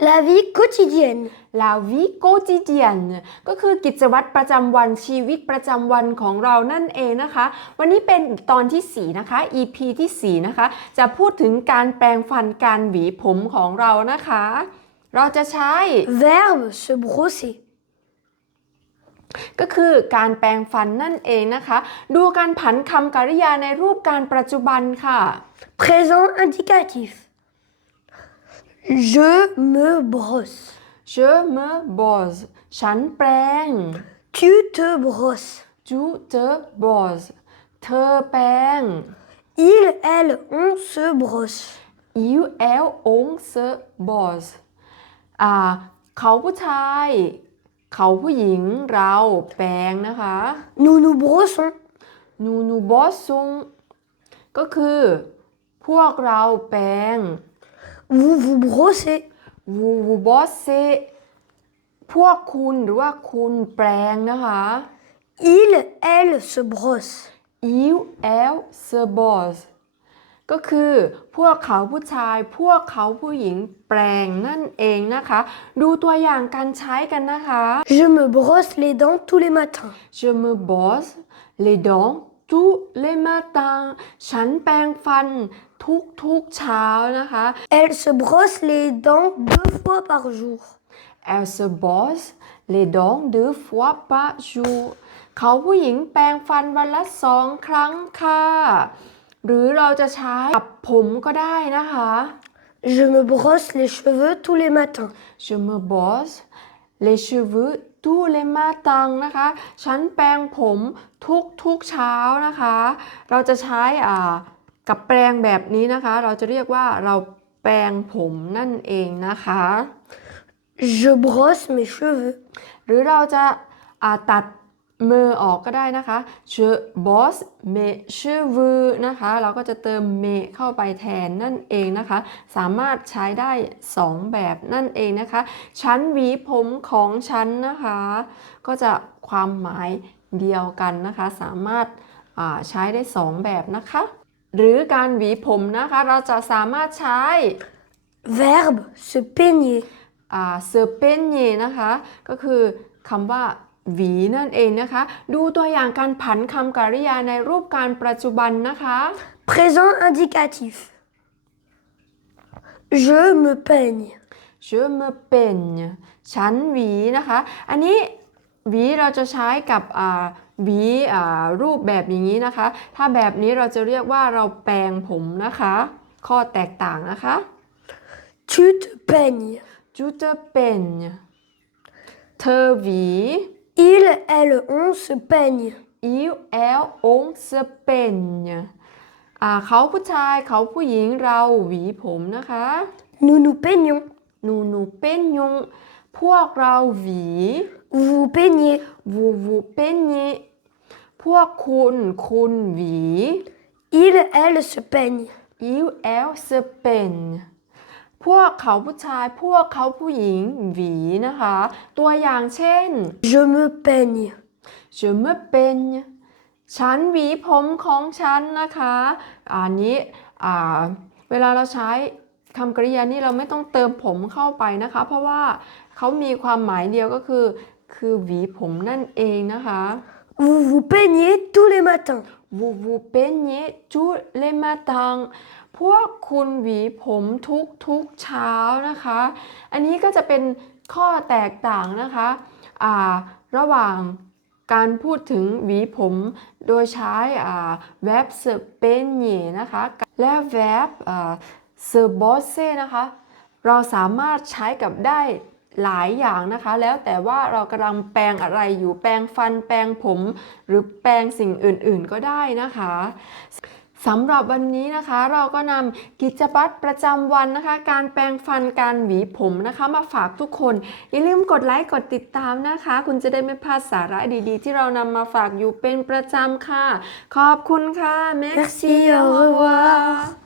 La vie quotidienne. la vie quotidienne ก็คือกิจวัตรประจำวันชีวิตประจำวันของเรานั่นเองนะคะ วันนี้เป็นตอนที่ 4 นะคะ EP ที่ 4 นะคะ จะพูดถึงการแปรงฟันการหวีผมของเรานะคะ เราจะใช้ Verbe se brosser. ก็คือการแปรงฟันนั่นเองนะคะ ดูการผันคำกริยาในรูปการปัจจุบันค่ะ Présent indicatif. Je me brosse. je me brosse ฉันแปรง Tu te brosses. tu te brosses เธอแปรง Il, elle, on se brosse. il elle on se brosse อ่า เขาผู้ชาย เขาผู้หญิง เราแปรงนะคะ Nous nous brossons. nous nous brossons ก็คือ พวกเราแปรง Vous vous brossez. vous vous brossez พวกคุณหรือว่าคุณแปรงนะคะ Il, elle se brosse. il elle se brosse ก็คือพวกเขาผู้ชาย พวกเขาผู้หญิงแปรงนั่นเองนะคะ ดูตัวอย่างการใช้กันนะคะ Je me brosse les dents tous les matins. je me brosse les dents tous les matins ฉันแปรงฟันทุกทุกๆเช้านะคะ Elle se brosse les dents deux fois par jour. elle se brosse les dents deux fois par jour เขาผู้หญิงแปรงฟันวันละสองครั้งค่ะ หรือเราจะใช้กับผมก็ได้นะคะ Je me brosse les cheveux tous les matins. je me brosse les cheveux tous les matins นะคะ ฉันแปรงผมทุกทุกๆเช้านะคะ เราจะใช้อ่ากับแปรงแบบนี้นะคะ เราจะเรียกว่าเราแปรงผมนั่นเองนะคะ Je brosse mes cheveux. หรือเราจะอ่าตัด มือออกก็ได้นะคะ je brosse mes cheveux นะคะ เราก็จะเติม mes เข้าไปแทนนั่นเองนะคะ สามารถใช้ได้ 2 แบบนั่นเองนะคะฉันหวีผมของฉันนะคะ ก็จะความหมายเดียวกันนะคะ สามารถอ่าใช้ได้ 2 แบบนะคะ หรือการหวีผมนะคะ เราจะสามารถใช้ Verbe se peigner. อ่าเซอร์เปนเยนะคะ ก็คือคำว่า หวีนั่นเองนะคะ ดูตัวอย่างการผันคำกริยาในรูปการปัจจุบันนะคะ Présent indicatif. Je me peigne. je me peigne ฉันหวีนะคะ อันนี้หวีเราจะใช้กับอ่าหวีอ่ารูปแบบอย่างนี้นะคะ ถ้าแบบนี้เราจะเรียกว่าเราแปรงผมนะคะ ข้อแตกต่างนะคะ Tu te peignes. tu te peignes เธอหวี Il, elle, on se peigne. il elle on se peigne อ่าเขาผู้ชายเขาผู้หญิงเราหวีผมนะคะ Nous nous peignons. nous nous peignons พวกเราหวี Vous vous peignez. vous vous peignez พวกคุณคุณหวี Il, elle se peigne. il elle se peigne พวกเขาผู้ชาย พวกเขาผู้หญิงหวีนะคะ ตัวอย่างเช่น Je me peigne. je me peigne ฉันหวีผมของฉันนะคะ อันนี้อ่าเวลาเราใช้คำกริยานี้เราไม่ต้องเติมผมเข้าไปนะคะ เพราะว่าเขามีความหมายเดียวก็คือ คือหวีผมนั่นเองนะคะ Vous vous peignez tous les matins. vous vous peignez tous les matins พวกคุณหวีผมทุกทุกเช้านะคะ อันนี้ก็จะเป็นข้อแตกต่างนะคะอ่าระหว่างการพูดถึงหวีผมโดยใช้อ่า verb se peigner นะคะ และ verb อ่า se brosser นะคะ เราสามารถใช้กับได้หลายอย่างนะคะ แล้วแต่ว่าเรากำลังแปรงอะไรอยู่แปรงฟันแปรงผม หรือแปรงสิ่งอื่น ๆ ก็ได้นะคะ สำหรับวันนี้นะคะเราก็นำกิจวัตรประจำวันนะคะ การแปรงฟันการหวีผมนะคะ มาฝากทุกคน อย่าลืมกดไลค์กดติดตามนะคะ คุณจะได้ไม่พลาดสาระดีๆ ที่เรานำมาฝากอยู่เป็นประจำค่ะ ขอบคุณค่ะ Merci, au revoir